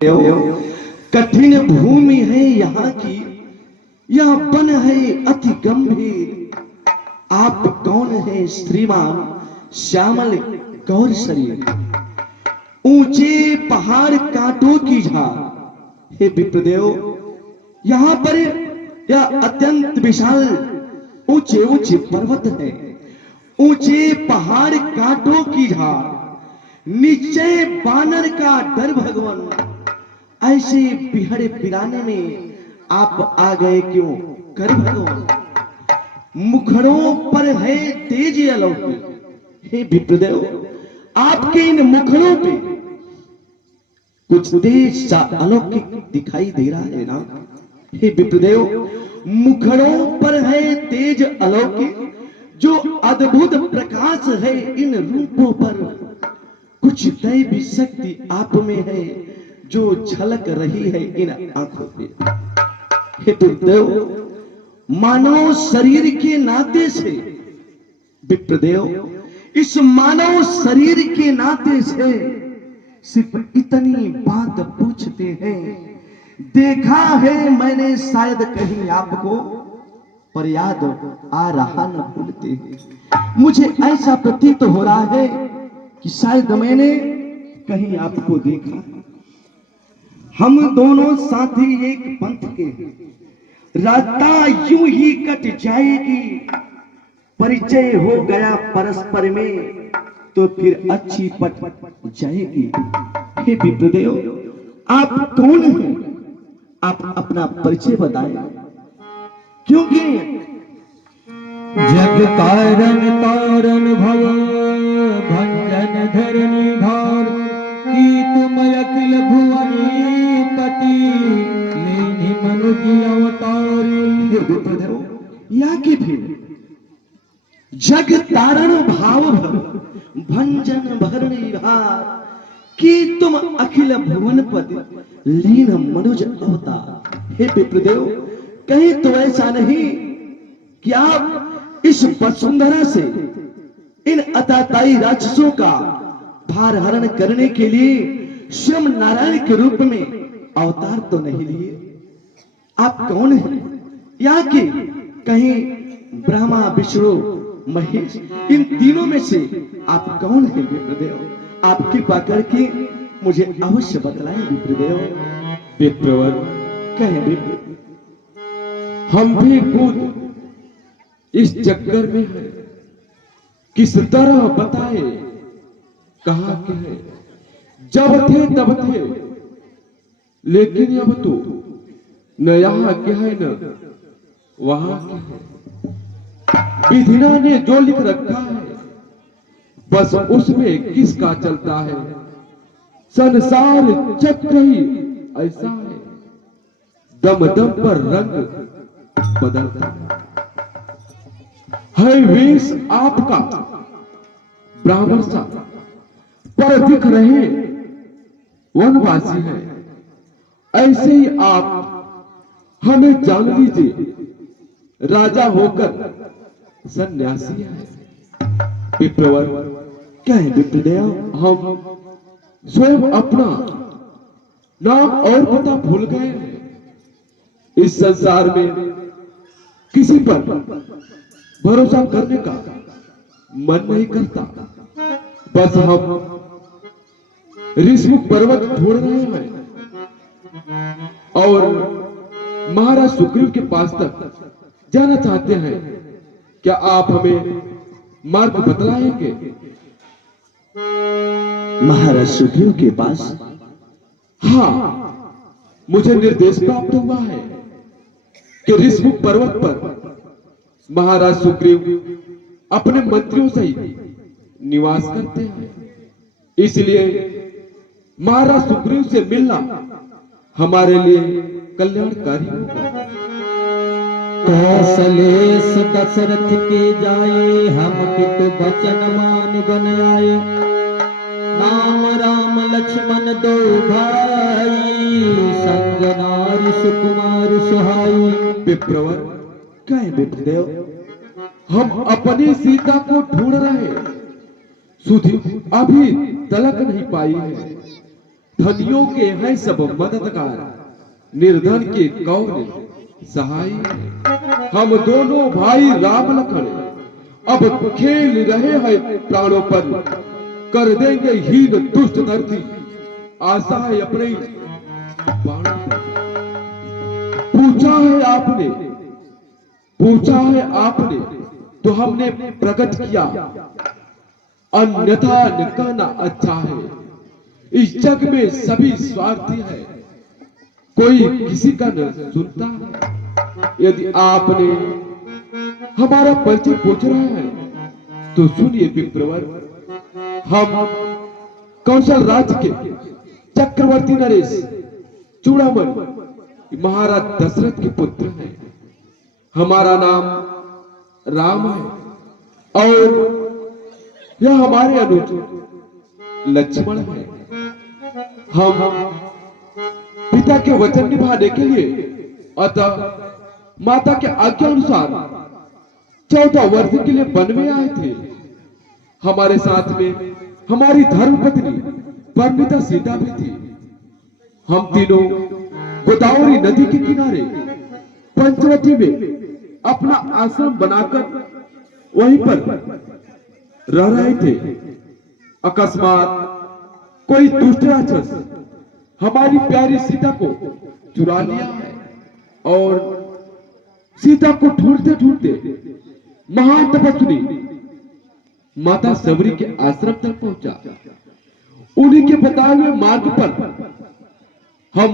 कठिन भूमि है यहाँ की, यह वन है अति गंभीर। आप कौन है श्रीमान श्यामल गौर शरीर, ऊंचे पहाड़ कांटों की झाड़। हे विप्रदेव, यहाँ पर यह अत्यंत विशाल ऊंचे ऊंचे पर्वत है, ऊंचे पहाड़ कांटों की झाड़। निश्चय बानर का डर भगवान, ऐसे बिहड़े पिराने में आप आ गए क्यों कर भगवान। मुखड़ों पर है तेज अलौकिक। हे विप्रदेव, आपके इन मुखड़ों पे कुछ तेज सा अलौकिक दिखाई दे रहा है ना। हे विप्रदेव, मुखड़ों पर है तेज अलौकिक, जो अद्भुत प्रकाश है इन रूपों पर। कुछ दैवी शक्ति आप में है जो झलक रही है इन आंखों पे। हे दुर्देव, मानव शरीर के नाते से विप्रदेव, इस मानव शरीर के नाते से सिर्फ इतनी बात पूछते हैं। देखा है मैंने शायद कहीं आपको, पर याद आ रहा न भूलते हैं। मुझे ऐसा प्रतीत हो रहा है कि शायद मैंने कहीं आपको देखा। हम दोनों साथी एक पंथ के, रास्ता यूं ही कट जाएगी। परिचय हो गया परस्पर में तो फिर अच्छी पट जाएगी। हे विप्रदेव, आप कौन हैं? आप अपना परिचय बताएं, क्योंकि जग कारण तारण भव भंजन धरणी धार, की तुम अखिल भुवनी पति लेनि मनुज अवतारी। हे विप्रदेव, या कि फिर जग तारण भाव भर भंजन भरणी भार, कि तुम अखिल भुवन पति लीन मनुज अवतार। हे विप्रदेव, कहीं तो ऐसा नहीं कि आप इस वसुंधरा से इन अताताई राक्षसों का भार हरण करने के लिए स्वयं नारायण के रूप में अवतार तो नहीं लिए। आप कौन हैं? या कि कहीं ब्रह्मा विष्णु महेश, इन तीनों में से आप कौन है विप्रदेव? आप कृपा करके मुझे अवश्य बतलाएं विप्रदेव। विप्रवर, कहें विप्र, हम भी खुद इस चक्कर में हैं। किस तरह बताए कहा के है। जब थे तब थे, लेकिन अब तो न यहाँ के है न वहां के है। विधिना ने जो लिख रखा है बस उसमें किसका चलता है। संसार चक्र ही ऐसा है, दम दम पर रंग बदलता है। वेश आपका ब्राह्मण सा, पर दिख रहे वनवासी है। ऐसे ही आप हमें जान लीजिए, राजा होकर सन्यासी है। विप्रवर, क्या है विप्रदेव? हम स्वयं अपना नाम और पता भूल गए हैं। इस संसार में किसी पर भरोसा करने का मन नहीं करता। बस हम ऋषमुख पर्वत ढूंढ रहे हैं और महाराज सुग्रीव के पास तक जाना चाहते हैं। क्या आप हमें मार्ग बतलाएंगे? महाराज सुग्रीव के पास? हाँ, मुझे निर्देश प्राप्त हुआ है कि ऋषमुख पर्वत पर महाराज सुग्रीव अपने मंत्रियों सहित निवास करते हैं। इसलिए महाराज सुग्रीव से मिलना हमारे लिए कल्याणकारी होगा। कौशलेश दशरथ के जाए, हम कित बचन मान बन आए। नाम राम लक्ष्मण दो भाई, संग नारी सुकुमार सुहाई। विप्रवर, क्या है विप्रदेव? हम अपनी सीता को ढूंढ रहे, सुधि अभी तलक नहीं पाई है। धनियों के हैं सब मददगार, निर्धन के कौन सहाय। हम दोनों भाई राम लखन अब खेल रहे हैं प्राणों पर, कर देंगे हीन दुष्ट धरती, आशा है अपने बाणों पर। पूछा है आपने तो हमने प्रकट किया, अन्यथा न कहना अच्छा है। इस जग में सभी स्वार्थी है, कोई किसी का न सुनता है। यदि आपने हमारा परिचय पूछ रहे हैं तो सुनिए विप्रवर, हम कौशल राज्य के चक्रवर्ती नरेश चूड़ामणि महाराज दशरथ के पुत्र हैं। हमारा नाम राम है और यह हमारे अनुज लक्ष्मण है। हम पिता के वचन निभाने के लिए अतः माता के आज्ञा अनुसार 14 वर्ष के लिए वन में आए थे। हमारे साथ में हमारी धर्मपत्नी परिणीता सीता भी थी। हम तीनों गोदावरी नदी के किनारे पंचवटी में अपना आश्रम बनाकर वहीं पर रह रहे थे। अकस्मात कोई दुष्ट राक्षस हमारी प्यारी सीता को चुरा लिया है और सीता को ढूंढते ढूंढते महान तपस्वी माता सबरी के आश्रम तक पहुंचा। उन्हीं के बताए हुए मार्ग पर हम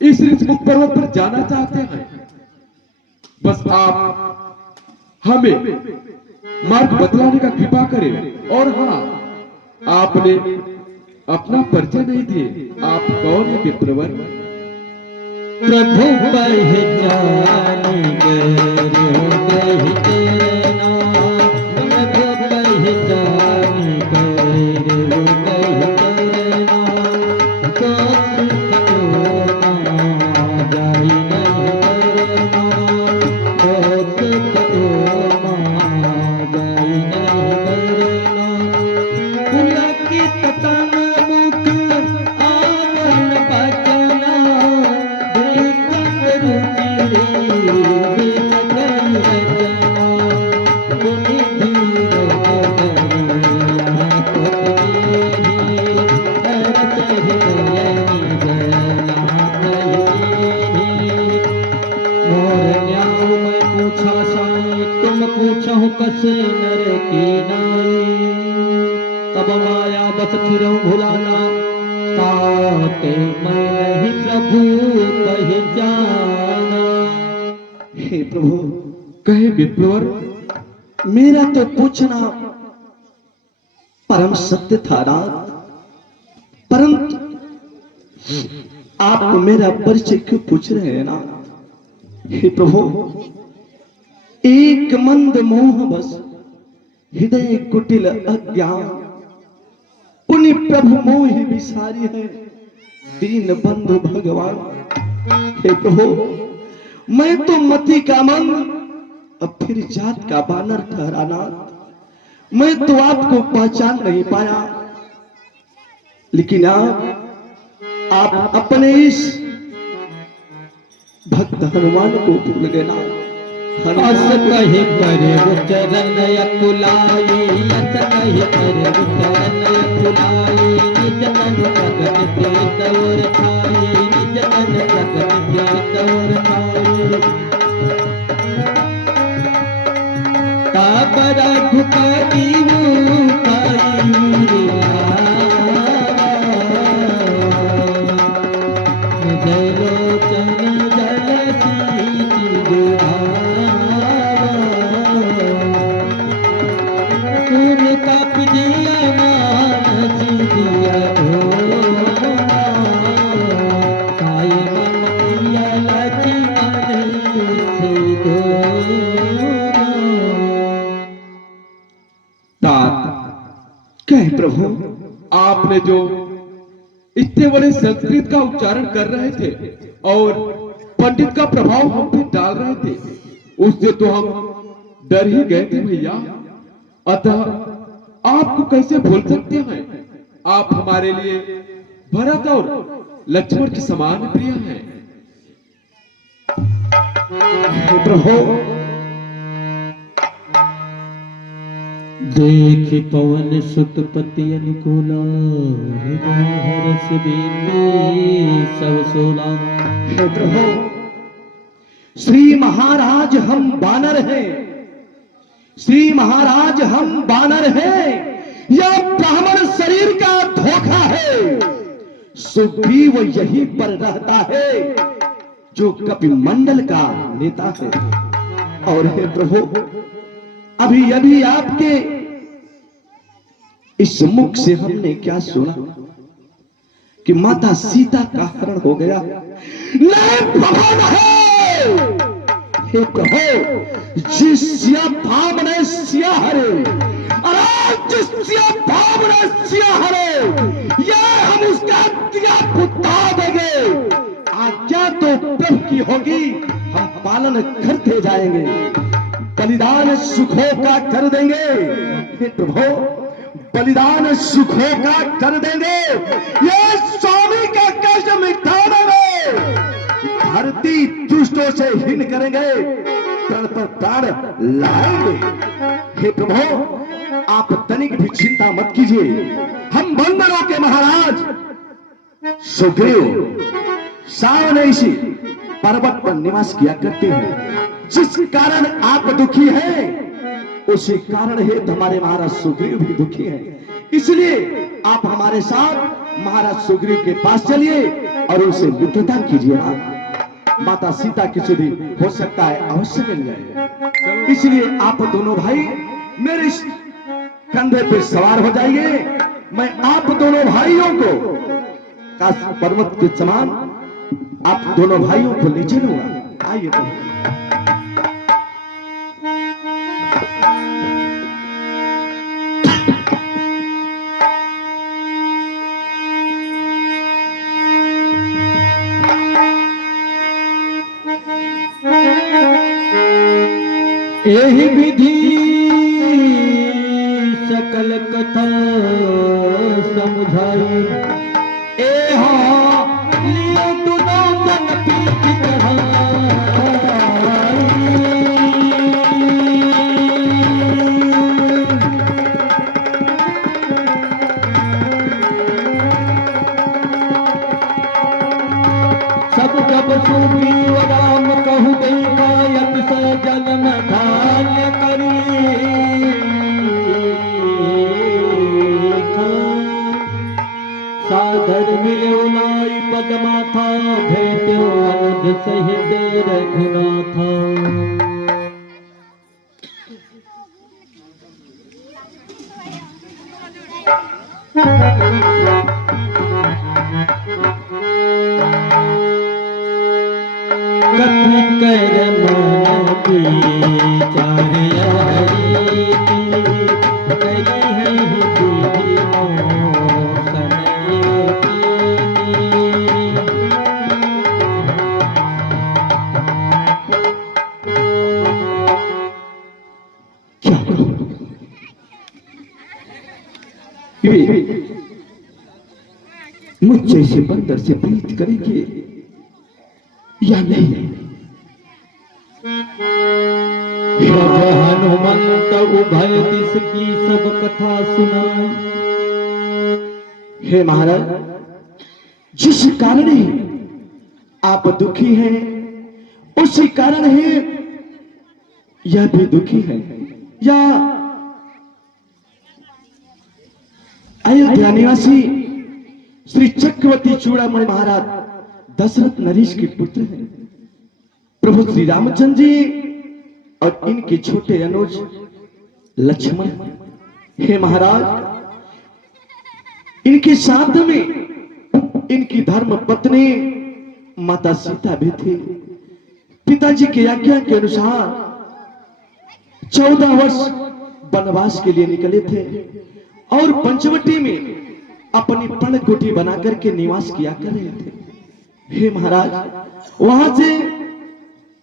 इस ऋषमुख पर्वत पर जाना चाहते हैं। बस आप हमें मार्ग बतलाने का कृपा करें। और हाँ, आपने अपना परिचय नहीं दिए, आप कौन है विप्रवर? प्रभु पहचानी करो कहि तेरे नाम, प्रभु पहचानी करो कहि तेरे नाम, तो सुख ना जाई नहीं तेरे नाम, तो सुख ना जाई नहीं तेरे नाम। पुलकित तन मुख आवरण बचना, कसे नर की नाई, तब माया बस फिर भुलाना, ताते मैं नहीं प्रभु पहचाना। हे प्रभु, कहे विप्रवर, मेरा तो पूछना परम सत्य था रात, परंतु आप मेरा परिचय क्यों पूछ रहे हैं ना? हे प्रभु, एक मंद मोह बस हृदय कुटिल अज्ञान, पुनि प्रभु मोहि विसारी है दीन बंधु भगवान। हे प्रभु, मैं तो मति का मंद, अब फिर जात का बानर ठहराना। मैं तो आपको पहचान नहीं पाया, लेकिन आप अपने इस भक्त हनुमान को भूल गए ना। अस कहि पर चरण अकुलाई, अस कहि पर चरण अकुलाई, निज तन प्रगट पे तोर छाई, निज तन प्रगट पे तोर छाई। तापर घुपाई प्रभु, आपने जो इतने बड़े संस्कृत का उच्चारण कर रहे थे और पंडित का प्रभाव हम पे डाल रहे थे, उससे तो हम डर ही गए थे भैया। अतः आपको कैसे भूल सकते हैं? आप हमारे लिए भरत और लक्ष्मण के समान प्रिय है। प्रभु देख पवन सुत पति अनुकूला, हृदय हर्ष बीते सब सोला। हे प्रभु, श्री महाराज हम बानर हैं, श्री महाराज हम बानर हैं, यह ब्राह्मण शरीर का धोखा है। सुग्रीव यहीं पर रहता है जो कपि मंडल का नेता है। और हे प्रभु, अभी अभी आपके इस मुख से हमने क्या सुना कि माता सीता का हरण हो गया। नहीं प्रभु नहीं, हे प्रभु, जिस सिया भाव ने सिया हरे, अरे जिस सिया भाव ने सिया हरे, ये हम उसका दिया बुता देंगे। आज्ञा तो प्रभु की होगी, हम पालन करते जाएंगे, बलिदान सुखों का कर देंगे। हे प्रभु, बलिदान सुखों का कर देंगे, ये स्वामी का कष्ट मिटाने में धरती दुष्टों से हीन करेंगे, प्राण पर प्राण लाएंगे। हे प्रभु, आप तनिक भी चिंता मत कीजिए, हम बंदरों के महाराज सुग्रीव सावनेशी पर्वत पर निवास किया करते हैं। जिस कारण आप दुखी हैं, उसी कारण है हमारे महाराज सुग्रीव भी दुखी हैं। इसलिए आप हमारे साथ महाराज सुग्रीव के पास चलिए और उनसे मित्रता कीजिए ना। माता सीता की सुधि हो सकता है अवश्य मिल जाए। इसलिए आप दोनों भाई मेरे कंधे पे सवार हो जाइए, मैं आप दोनों भाइयों को काश पर्वत के समान आप दोनों भाइयों को ले चलूंगा। आइए तो। एहि विधि सकल कथा समझाई, लियो दुनो सन पीठ सब जब सुग्रीव राम कहु गई कायक से जन्म धान्य करी। साधर मिले उलाई पद माथा, भेट्यो अवध सहित रघुनाथा। कथि कर मन विचार हरि की, कही है विधि मोसन की। क्या मुझ जैसे बंदर से प्रीत करेंगे या नहीं? जब हनुमंत उभय दिस की सब कथा सुनाई। हे महाराज, जिस कारण ही आप दुखी हैं, उसी कारण है यह भी दुखी है। या अयोध्या निवासी श्री चक्रवर्ती चूड़ामणि महाराज दशरथ नरेश के पुत्र हैं, प्रभु श्री रामचंद्र जी और इनके छोटे अनुज लक्ष्मण। हे महाराज, इनके साथ में इनकी धर्म पत्नी माता सीता भी थी। पिताजी की आज्ञा के अनुसार 14 वर्ष वनवास के लिए निकले थे और पंचवटी में अपनी पर्णकुटी बना करके निवास किया कर रहे थे। हे महाराज, वहां से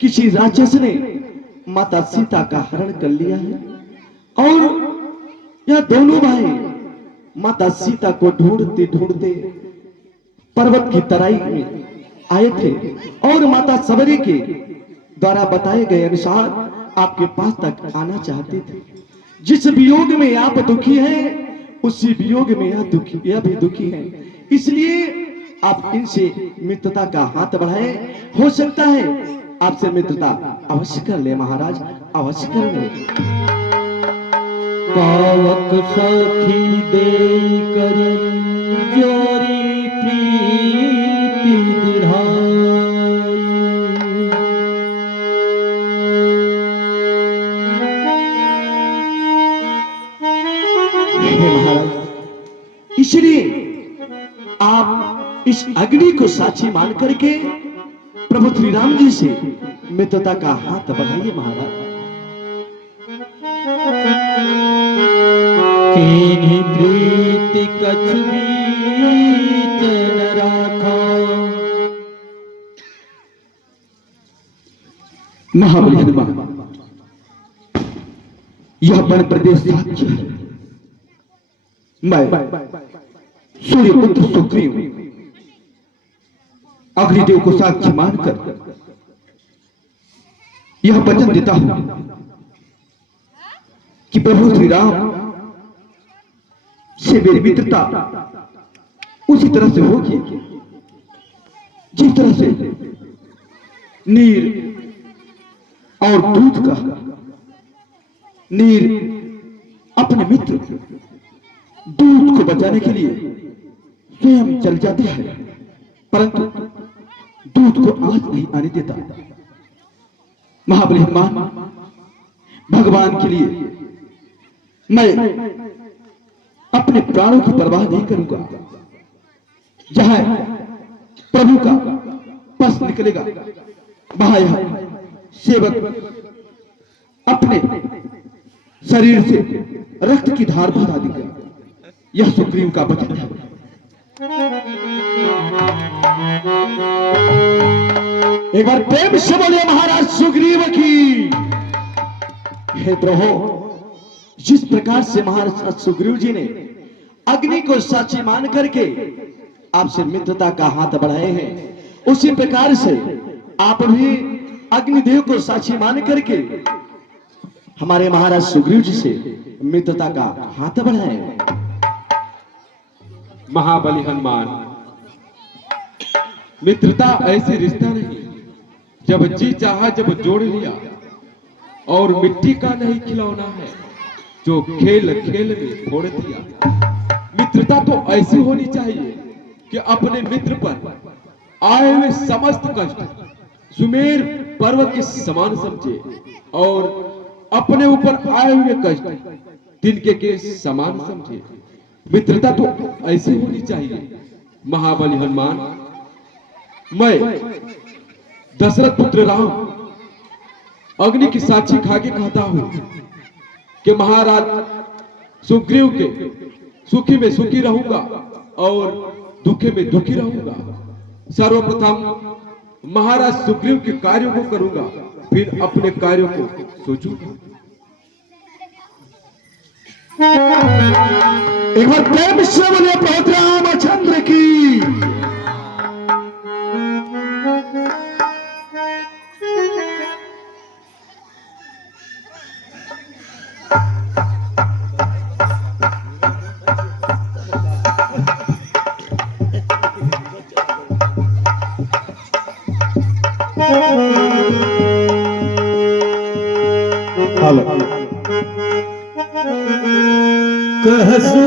किसी राक्षस ने माता सीता का हरण कर लिया है और यह दोनों भाई माता सीता को ढूंढते ढूंढते पर्वत की तराई में आए थे और माता सबरी के द्वारा बताए गए अनुसार आपके पास तक आना चाहते थे। जिस वियोग में आप दुखी हैं उसी वियोग में यह भी दुखी हैं, इसलिए आप इनसे मित्रता का हाथ बढ़ाएं। हो सकता है आपसे मित्रता अवश्य कर ले महाराज, अवश्य कर ले। पावक सखी देई करी जोरी प्रीति दृढ़ाई। हे महाराज, इसलिए आप इस अग्नि को साक्षी मान करके प्रभु श्री राम जी से मित्रता का हाथ बढ़ाइए महाराज। कीन्ही प्रीति कछु बीच न राखा। महाबली हनुमान, यह वन प्रदेश साक्ष्य है। मैं सूर्यपुत्र सुग्रीव अग्निदेव को साक्षी मानकर यह वचन देता हूं कि प्रभु श्री राम से मेरी मित्रता उसी तरह से होगी जिस तरह से नीर और दूध का नीर अपने मित्र दूध को बचाने के लिए स्वयं चल जाते हैं, परंतु दूध को आंच नहीं आने देता। महाबली हनुमान, भगवान के लिए मैं अपने प्राणों की परवाह नहीं करूंगा। जहां प्रभु का पस निकलेगा वहां यह सेवक अपने शरीर से रक्त की धार बहा देगा। यह सुग्रीव का वचन है। एक बार प्रेम से बोलिए महाराज सुग्रीव की। हे प्रभु, जिस प्रकार से महाराज सुग्रीव जी ने अग्नि को साक्षी मान करके आपसे मित्रता का हाथ बढ़ाए हैं, उसी प्रकार से आप भी अग्निदेव को साक्षी मान करके हमारे महाराज सुग्रीव जी से मित्रता का हाथ बढ़ाए। महाबली हनुमान, मित्रता ऐसी रिश्ता नहीं जब जी चाहा जब जोड़ लिया, और मिट्टी का नहीं खिलौना है जो खेल खेल में फोड़ दिया। मित्रता तो ऐसी होनी चाहिए कि अपने मित्र पर आए हुए समस्त कष्ट सुमेर पर्वत के समान समझे और अपने ऊपर आए हुए कष्ट तिनके के समान समझे। मित्रता तो ऐसी होनी चाहिए। महाबली हनुमान, मैं दशरथ पुत्र राम अग्नि की साक्षी खाके कहता हूं कि महाराज सुग्रीव के सुखी में सुखी रहूंगा और दुखी में दुखी रहूंगा। सर्वप्रथम महाराज सुग्रीव के कार्यों को करूंगा, फिर अपने कार्यों को सोचूंगा। एक बार प्रेम से बोलिए प्रभु रामचंद्र की। कहसू